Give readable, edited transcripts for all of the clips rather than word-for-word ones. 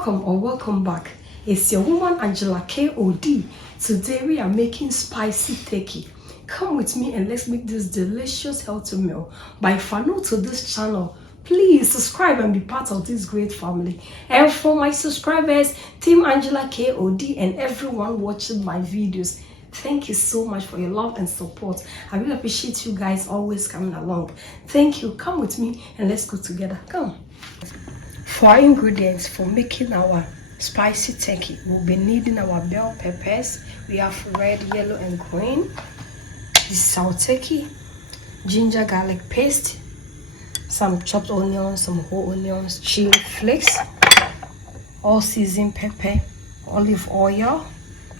Welcome or welcome back. It's your woman Angela KOD. Today we are making spicy turkey. Come with me and let's make this delicious healthy meal. But if you're new to this channel, please subscribe and be part of this great family. And for my subscribers, Team Angela KOD and everyone watching my videos, thank you so much for your love and support. I really appreciate you guys always coming along. Thank you. Come with me and let's go together. Come. For our ingredients for making our spicy turkey, we'll be needing our bell peppers. We have red, yellow, and green. This is our turkey. Ginger garlic paste, some chopped onions, some whole onions, chili flakes, all seasoned pepper, olive oil,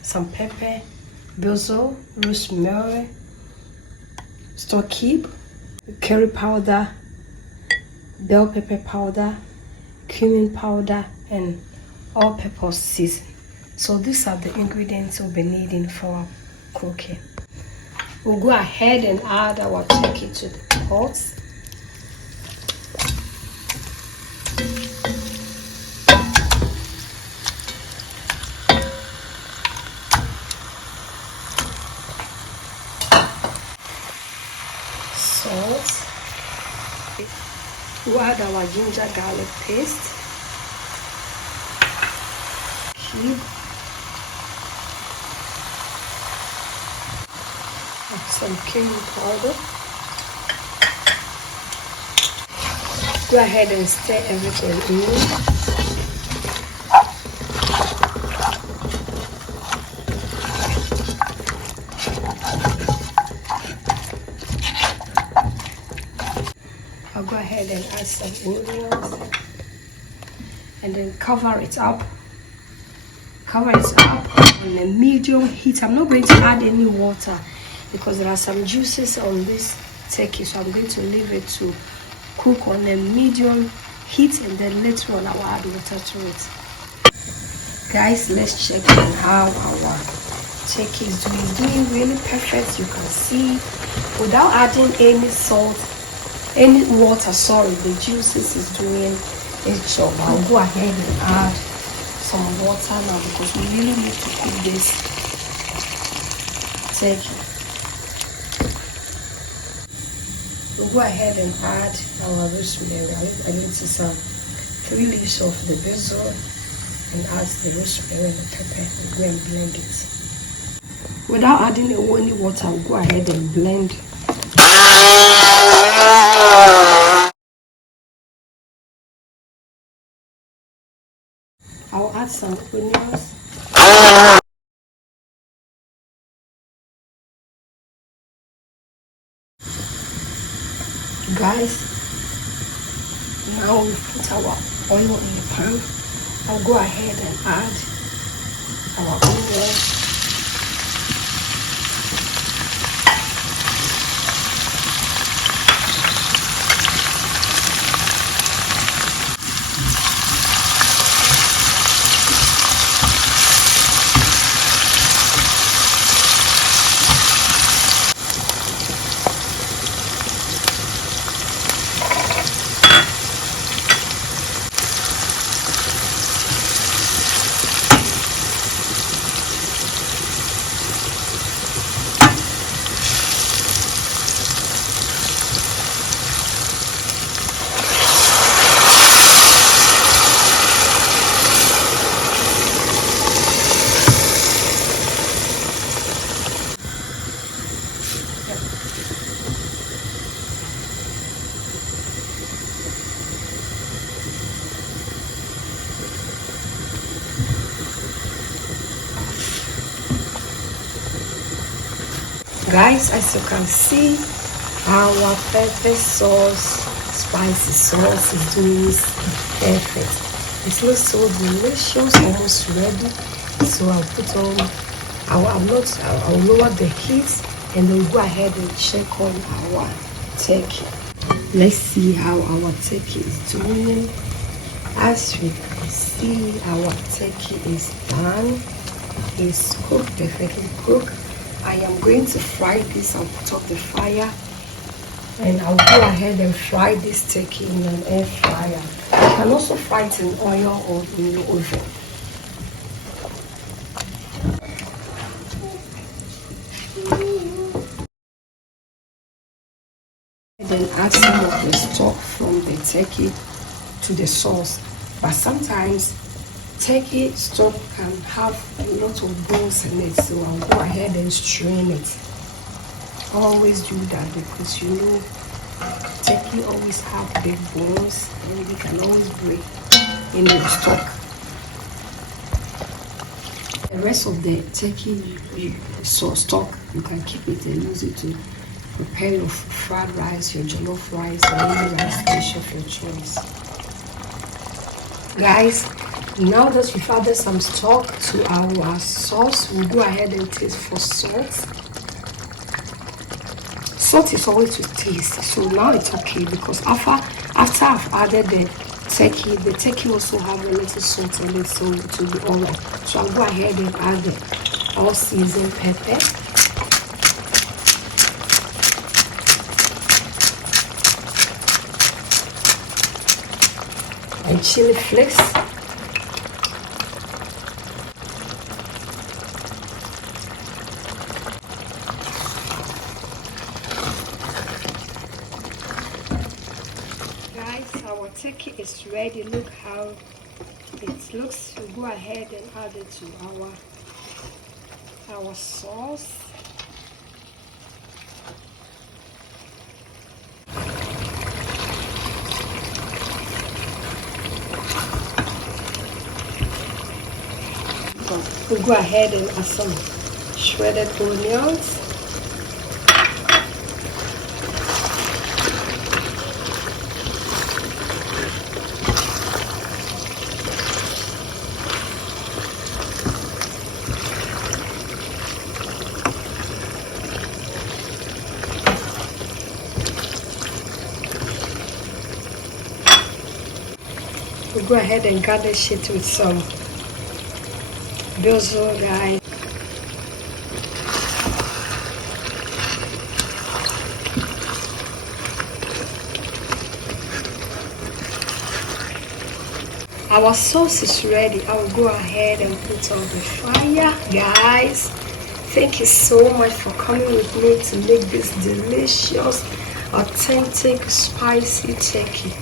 some pepper, basil, rosemary, stock cube, curry powder, bell pepper powder, cumin powder, and all-purpose season. So these are the ingredients we'll be needing for cooking. We'll go ahead and add our turkey to the pot. Salt. We'll add our ginger garlic paste. Cube. Some cumin powder. Go ahead and stir everything in. I'll go ahead and add some onions and then cover it up. Cover it up on a medium heat. I'm not going to add any water because there are some juices on this turkey, so I'm going to leave it to cook on a medium heat, and then later on I will add water to it. Guys, let's check on how our turkey is doing really perfect. You can see without adding any salt, any water, the juices is doing its job. I'll go ahead and add some water now because we really need to cook this turkey. We'll go ahead and add our rosemary. I need to some 3 leaves of the basil and add the rosemary and the pepper and go and blend it. Without adding any water, I'll go ahead and blend. I'll add some onions. Guys, now we put our oil in the pan. I'll go ahead and add our onions. Guys, as you can see, our pepper sauce, spicy sauce is doing perfect. It looks so delicious, almost ready. So I'll put on, I'll lower the heat and then go ahead and check on our turkey. Let's see how our turkey is doing. As we can see, our turkey is done. It's cooked, perfectly cooked. I am going to fry this. I'll put up the fire and I'll go ahead and fry this turkey in an air fryer. can also fry it in oil or in your oven. Then add some of the stock from the turkey to the sauce. But sometimes turkey stock can have a lot of bones in it, so I'll go ahead and strain it. I always do that because turkey always have big bones and they can always break in the stock. The rest of the turkey stock, you can keep it and use it to prepare your fried rice, your jollof rice, or any rice dish of your choice. Guys, now that we've added some stock to our sauce, we'll go ahead and taste for salt. Salt is always to taste, so now it's okay because after I've added the turkey also have a little salt in it, so it will be alright. So I'll go ahead and add the all seasoned pepper. And chili flakes. Guys, our turkey is ready. Look how it looks. We'll go ahead and add it to our sauce. We'll go ahead and add some shredded onions. We'll go ahead and garnish it with some Basil, guys. Our sauce is ready. I will go ahead and put on the fire. Guys, thank you so much for coming with me to make this delicious, authentic, spicy turkey.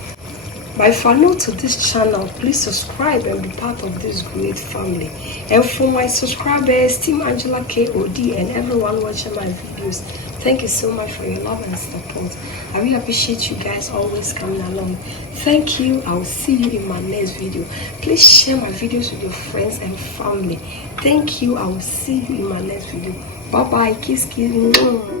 But if you're new to this channel, please subscribe and be part of this great family. And for my subscribers, Team Angela KOD, and everyone watching my videos, thank you so much for your love and support. I really appreciate you guys always coming along. Thank you. I will see you in my next video. Please share my videos with your friends and family. Thank you. I will see you in my next video. Bye bye. Kiss, kiss.